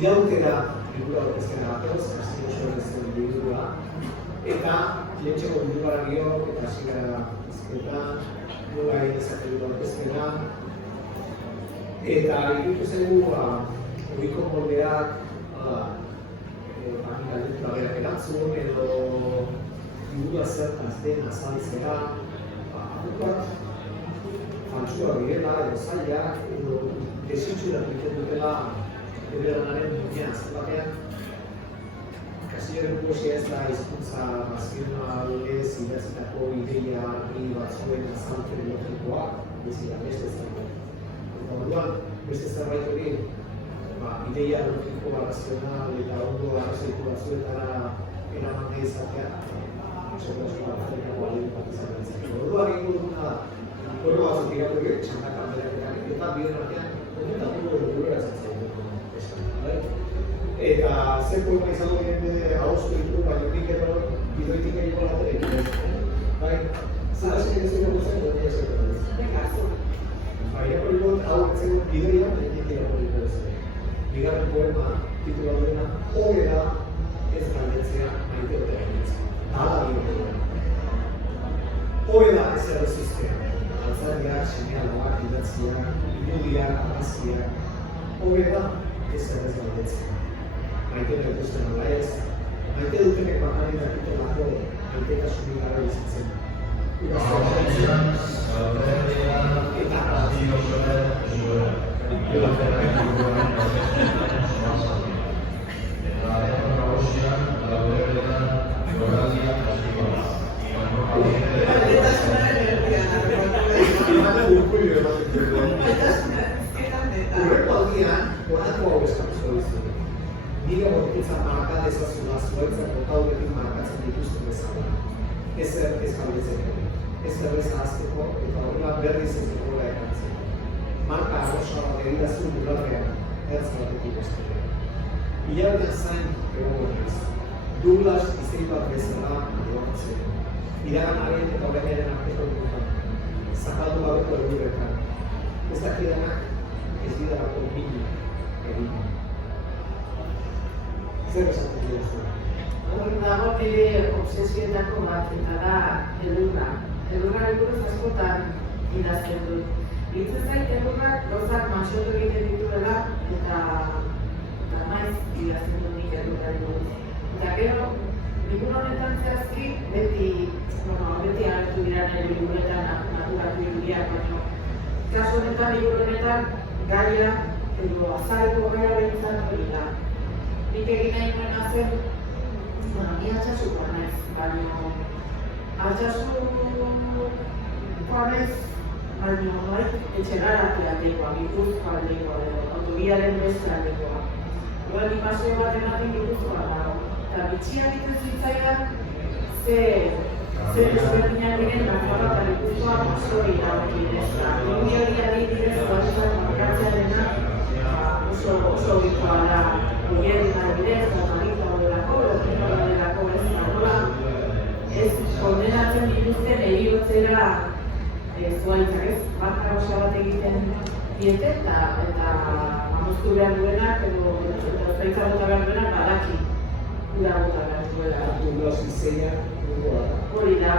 irautera liburu aurkezpena batoz, hasi oso liburua, eta lehentseko liburuaren gero, eta hasi gara izketan, nola egin dezake liburu aurkezpena, eta ikutu zaigu, ohiko moldeak, galdetu gabeak erantzun, edo liburua zertaz den azaltzea, apukat faltsuak direla, edo zailak, edo desitxurak egiten dutela bere lanaren muinean, zenbatean kasillaren poesia ez da hizkuntza razionalez idatzitako ideia batzuen azalpen logikoa, beste zerbait. Eta orduan, beste zerbait hori, ideia logikoa, razional eta ondo arrazoiko batzuetara eraman nahi izatea, oso batzutako alde bat izan ditzake. Orduan egingo duguna da, horro batzuk irakurri, txandaka alderak eta biden artean, komentatuko dugulera zatzen. Eta zer poema izango diren ahoztu ditu, baina nik edo bidoitik egin latere egin. Bai, zer hasi egin zen zen, dut egin zen. Irakurri dut, hau etzen bidoia, egin irakurri dut zen. Bigarren poema, titula duena, hoge da ez galdetzea maite dut egin. Hala bidoia. Hoge da ez erreziztea. Altzariak, semealoak, idatziak, inudiak, amaziak. Hoge da ez galdetzea. Maite gaituzten ala ez, maite dutenek bakari dakitelako maitekasunik gara bizitzen. Horreko aldian, honako hau eskatuzo dizu. Nire gorputza marka dezazula zuaitzak botaudetik markatzen dituzten bezala. Ez galdetzeko, ez berrez ahazteko eta horrela berriz ez duela ekartzen. Marka arrosa bat egidazu bularrean, ertz batetik bestean. Hilabetean zain egongo ez. Douglas izei bat bezala adoratzen. Iraganaren eta orainaren arteko dutan. Zapaldu gabeko erduretan. Ez dakidanak ez didarako mini egin. Zer esaten duzu? Dago nire obsesioetako bat, eta da elurra. Elurra buruz askotan idazten dut. Itzen zait elurrak gauzak manxotu egiten dituela eta maiz idazten dut nik elurra buruz. Eta gero, liburu honetan zehazki beti agertu dira nire liburuetan naturatu irudiak, baina kasu honetan liburu honetan gaia edo azaleko gaia behintzat hori da. Nik egin nahi nuena zen, ni altxasukoa naiz, baina altxasukoa naiz, baina etxegarati aldekoa, Gipuzkoa aldekoa, autobiaren beste aldekoa. Igual ni paseo bat ematen Gipuzkoa dago. Eta bitxia egiten zitzaidan, ze desberdinak diren Nafarroa eta Gipuzkoa oso irabakin ez da. Irudi hori adibidez, batzuak markatzea dena oso ohikoa da. Oien adibidez, motorikoa delako, lortikoa delako ez dagoela, ez kondenatzen dituzten eriotzera zuaitzak ez, marka oso bat egiten diete eta amoztu behar duenak edo zuaitza bota behar duenak badaki ura bota behar duela. Douglas izeia dugu da. Hori da,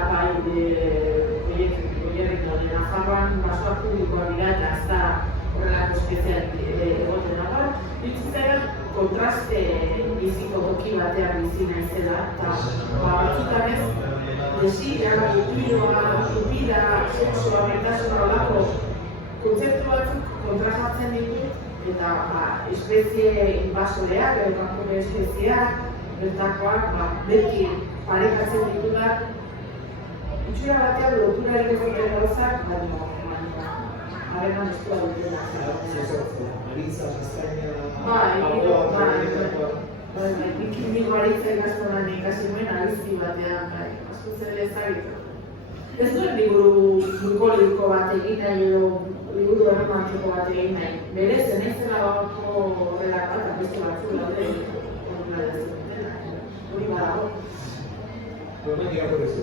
oierrik daude Nafarroan basoak publikoa dira eta ez da horrelako espezial egoten dagoa. Bitzitzean kontraste biziko toki batean bizi naizela eta batzutan ez desira, upida, sexua, maitasuna olako kontzeptu batzuk kontrajartzen ditut eta espezie invasoreak edo kanpoko espezieak bertakoak beti parekatzen ditunak itxura batean lotura egiten gauzak, baina harenan estua dutela. Aritza, Zaztaina, nik baritzen askonan ikasi nuen arizki batean, asko zer ezagitu. Ez duen bukoliko bat egin nahi edo liburu erromantiko bat egin nahi. Berez, zenezela bako horrelak bat, beste batzuk daude horrela dezaketela. Hori badago. Hori irakurri zu.